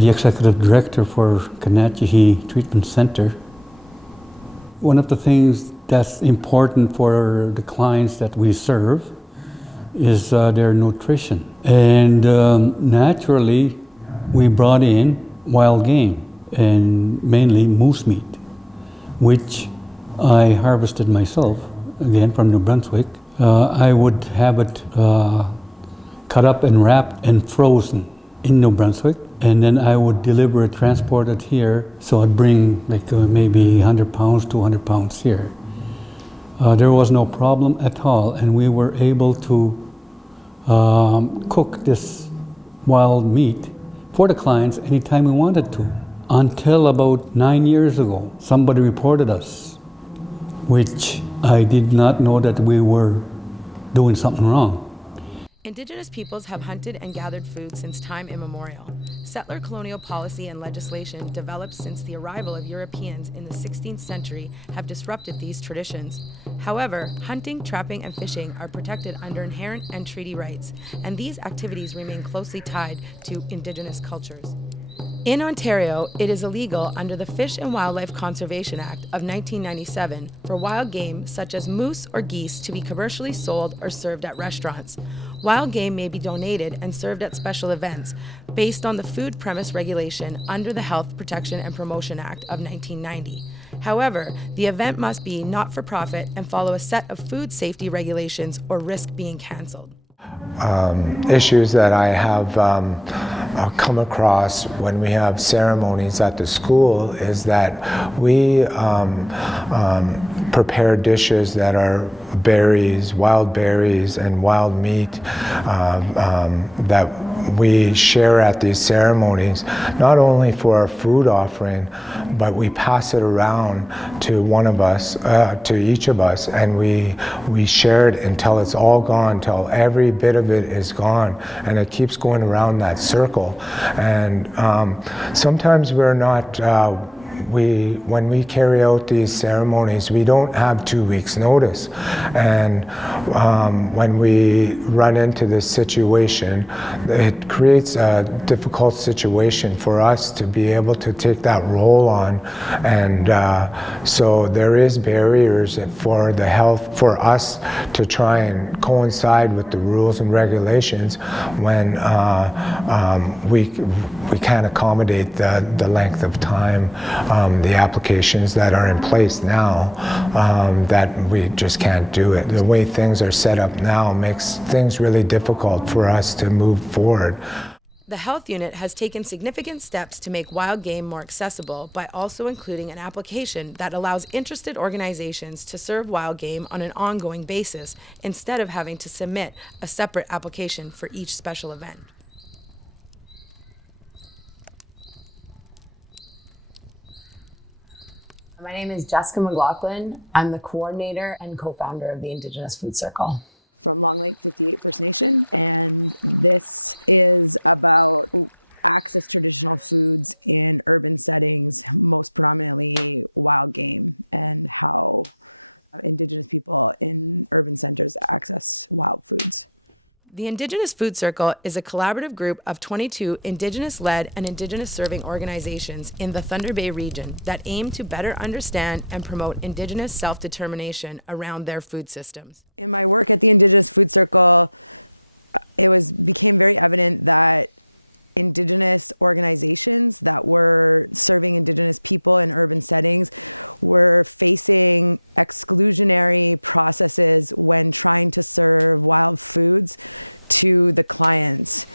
the executive director for Kanachihi Treatment Center. One of the things that's important for the clients that we serve is their nutrition. And naturally, we brought in wild game, and mainly moose meat, which I harvested myself, again from New Brunswick. I would have it cut up and wrapped and frozen in New Brunswick, and then I would deliver it, transport it here, so I'd bring like maybe 100 pounds, 200 pounds here. There was no problem at all, and we were able to cook this wild meat for the clients anytime we wanted to. Until about 9 years ago, somebody reported us, which I did not know that we were doing something wrong. Indigenous peoples have hunted and gathered food since time immemorial. Settler colonial policy and legislation developed since the arrival of Europeans in the 16th century have disrupted these traditions. However, hunting, trapping, and fishing are protected under inherent and treaty rights, and these activities remain closely tied to Indigenous cultures. In Ontario, it is illegal under the Fish and Wildlife Conservation Act of 1997 for wild game such as moose or geese to be commercially sold or served at restaurants. Wild game may be donated and served at special events based on the food premise regulation under the Health Protection and Promotion Act of 1990. However, the event must be not-for-profit and follow a set of food safety regulations or risk being canceled. Issues that I have come across when we have ceremonies at the school is that we prepare dishes that are berries, wild berries and wild meat that we share at these ceremonies, not only for our food offering, but we pass it around to one of us, to each of us, and we share it until it's all gone, until every bit of it is gone, and it keeps going around that circle. And sometimes we're not, when we carry out these ceremonies, we don't have 2 weeks notice. And when we run into this situation, it creates a difficult situation for us to be able to take that role on. And so there is barriers for the health, for us to try and coincide with the rules and regulations when we can't accommodate the length of time. The applications that are in place now, that we just can't do it. The way things are set up now makes things really difficult for us to move forward. The health unit has taken significant steps to make wild game more accessible by also including an application that allows interested organizations to serve wild game on an ongoing basis instead of having to submit a separate application for each special event. My name is Jessica McLaughlin. I'm the coordinator and co-founder of the Indigenous Food Circle. From Long Lake 58 First Nation, and this is about access to traditional foods in urban settings, most predominantly wild game, and how Indigenous people in urban centers access wild foods. The Indigenous Food Circle is a collaborative group of 22 Indigenous-led and Indigenous-serving organizations in the Thunder Bay region that aim to better understand and promote Indigenous self-determination around their food systems. In my work at the Indigenous Food Circle, it became very evident that Indigenous organizations that were serving Indigenous people in urban settings were facing exclusionary processes when trying to serve wild foods to the clients.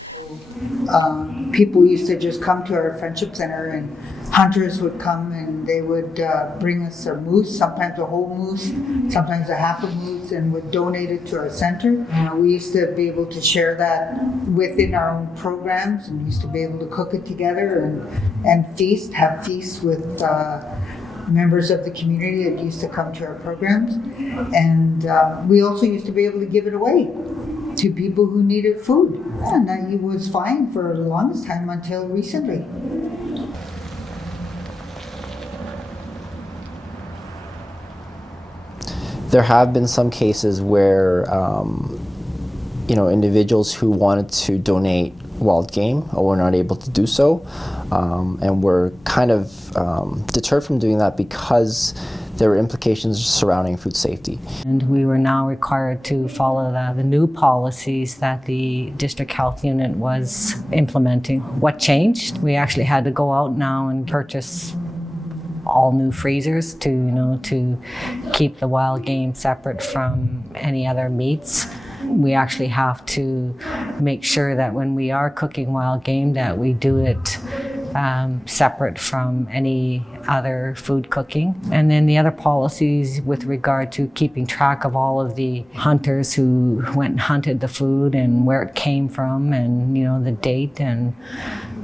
People used to just come to our friendship center, and hunters would come and they would bring us a moose, sometimes a whole moose, sometimes a half a moose, and would donate it to our center. We used to be able to share that within our own programs, and used to be able to cook it together and have feasts with members of the community that used to come to our programs. And we also used to be able to give it away to people who needed food. And that was fine for the longest time until recently. There have been some cases where individuals who wanted to donate wild game, or we're not able to do so. And we're kind of deterred from doing that because there were implications surrounding food safety. And we were now required to follow the new policies that the district health unit was implementing. What changed? We actually had to go out now and purchase all new freezers to keep the wild game separate from any other meats. We actually have to make sure that when we are cooking wild game that we do it separate from any other food cooking. And then the other policies with regard to keeping track of all of the hunters who went and hunted the food and where it came from and the date, and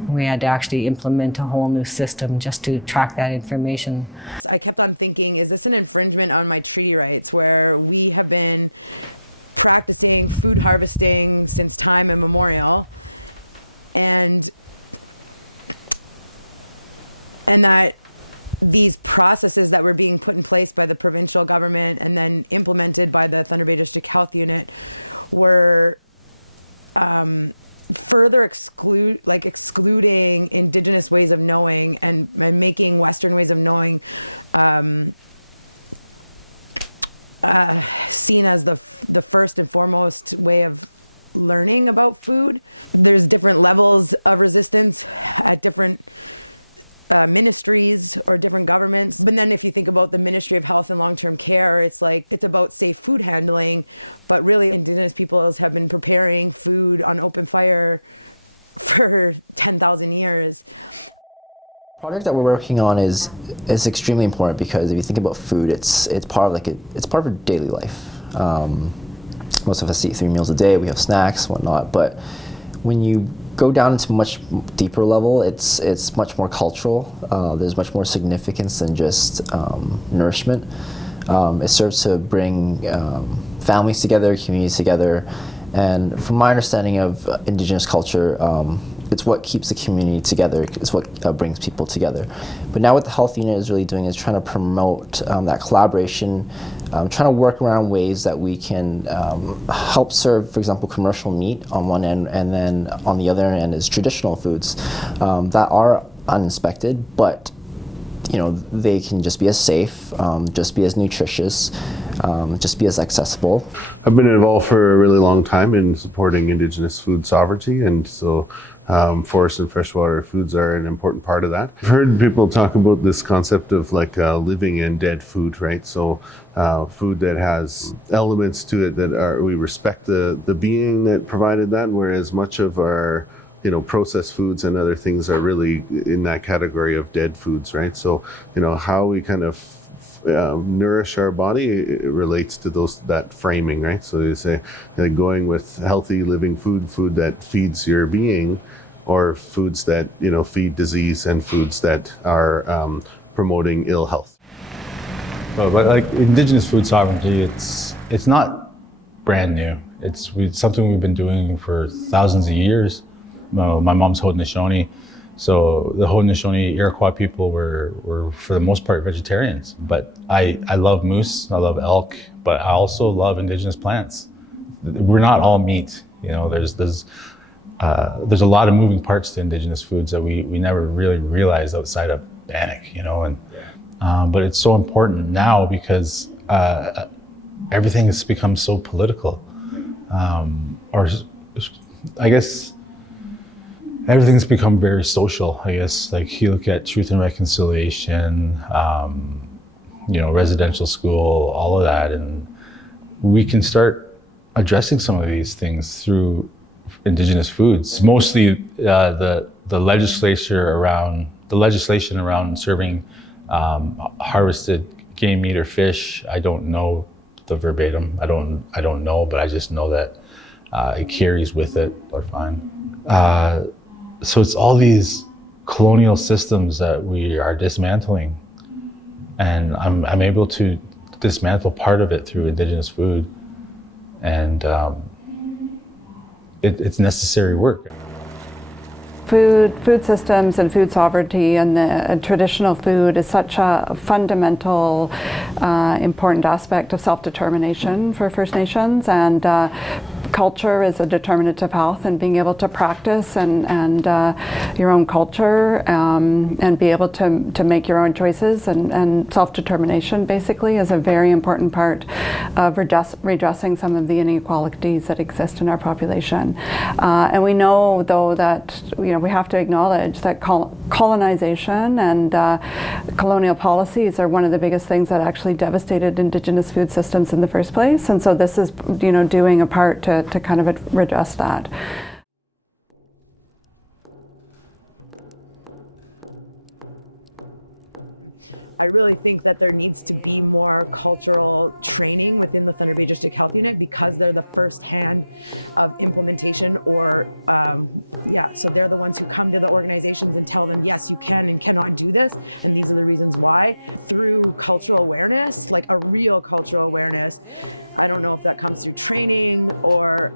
we had to actually implement a whole new system just to track that information. I kept on thinking, is this an infringement on my treaty rights where we have been practicing food harvesting since time immemorial, and that these processes that were being put in place by the provincial government and then implemented by the Thunder Bay District Health Unit were further excluding Indigenous ways of knowing and making Western ways of knowing seen as the first and foremost way of learning about food. There's different levels of resistance at different ministries or different governments. But then if you think about the Ministry of Health and Long-Term Care, it's about safe food handling, but really Indigenous peoples have been preparing food on open fire for 10,000 years. The project that we're working on is extremely important because if you think about food, it's part of it's part of our daily life. Most of us eat 3 meals a day. We have snacks, whatnot. But when you go down into much deeper level, it's much more cultural. There's much more significance than just nourishment. It serves to bring families together, communities together, and from my understanding of Indigenous culture, it's what keeps the community together. It's what brings people together. But now what the health unit is really doing is trying to promote that collaboration, trying to work around ways that we can help serve, for example, commercial meat on one end, and then on the other end is traditional foods that are uninspected, but they can just be as safe, just be as nutritious, just be as accessible. I've been involved for a really long time in supporting Indigenous food sovereignty, and so forest and freshwater foods are an important part of that. I've heard people talk about this concept of living and dead food, right? So food that has elements to it that we respect the being that provided that, whereas much of our processed foods and other things are really in that category of dead foods, right? So, how we kind of nourish our body, it relates to that framing, right? So they say going with healthy living food that feeds your being, or foods that feed disease, and foods that are promoting ill health. But Indigenous food sovereignty, it's not brand new. It's something we've been doing for thousands of years. My mom's Haudenosaunee, so the Haudenosaunee Iroquois people were for the most part vegetarians. But I love moose, I love elk, but I also love Indigenous plants. We're not all meat. There's a lot of moving parts to Indigenous foods that we never really realized outside of Bannock, but it's so important now because everything has become so political, or I guess. Everything's become very social, I guess. You look at Truth and Reconciliation, residential school, all of that, and we can start addressing some of these things through Indigenous foods. Mostly the legislation around serving harvested game meat or fish. I don't know the verbatim. I don't know, but I just know that it carries with it. Or fine. So it's all these colonial systems that we are dismantling, and I'm able to dismantle part of it through Indigenous food, and it's necessary work. Food systems and food sovereignty and traditional food is such a fundamental, important aspect of self-determination for First Nations, and culture is a determinant of health, and being able to practice and your own culture and be able to make your own choices and self-determination basically is a very important part of redressing some of the inequalities that exist in our population. And we know though that we have to acknowledge that colonization and colonial policies are one of the biggest things that actually devastated Indigenous food systems in the first place. And so this is doing a part to kind of redress that. I really think that there needs to be more cultural training within the Thunder Bay District Health Unit because they're the first hand of implementation so they're the ones who come to the organizations and tell them, yes, you can and cannot do this, and these are the reasons why. Through cultural awareness, like a real cultural awareness, I don't know if that comes through training or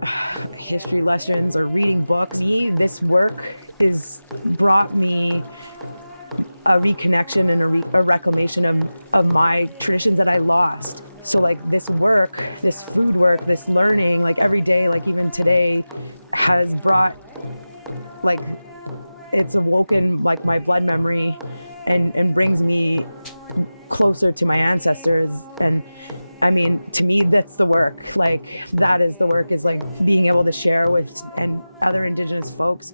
history lessons or reading books. This work has brought me a reconnection and a reclamation of my traditions that I lost. So like this work, this food work, this learning, like every day, like even today, has brought, like, it's awoken like my blood memory and brings me closer to my ancestors. And I mean, to me, that's the work. Like that is the work, is like being able to share with and other Indigenous folks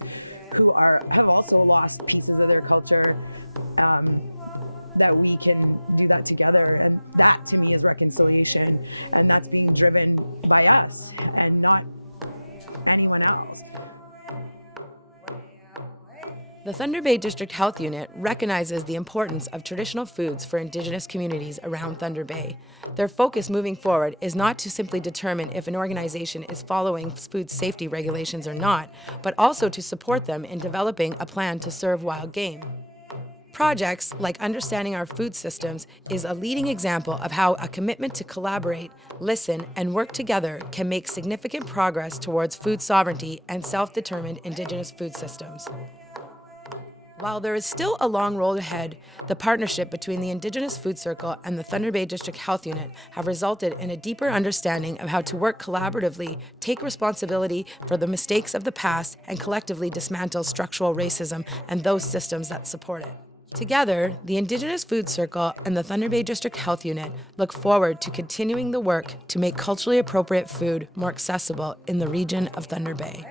who have also lost pieces of their culture, that we can do that together. And that to me is reconciliation. And that's being driven by us and not anyone else. The Thunder Bay District Health Unit recognizes the importance of traditional foods for Indigenous communities around Thunder Bay. Their focus moving forward is not to simply determine if an organization is following food safety regulations or not, but also to support them in developing a plan to serve wild game. Projects like Understanding Our Food Systems is a leading example of how a commitment to collaborate, listen, and work together can make significant progress towards food sovereignty and self-determined Indigenous food systems. While there is still a long road ahead, the partnership between the Indigenous Food Circle and the Thunder Bay District Health Unit have resulted in a deeper understanding of how to work collaboratively, take responsibility for the mistakes of the past, and collectively dismantle structural racism and those systems that support it. Together, the Indigenous Food Circle and the Thunder Bay District Health Unit look forward to continuing the work to make culturally appropriate food more accessible in the region of Thunder Bay.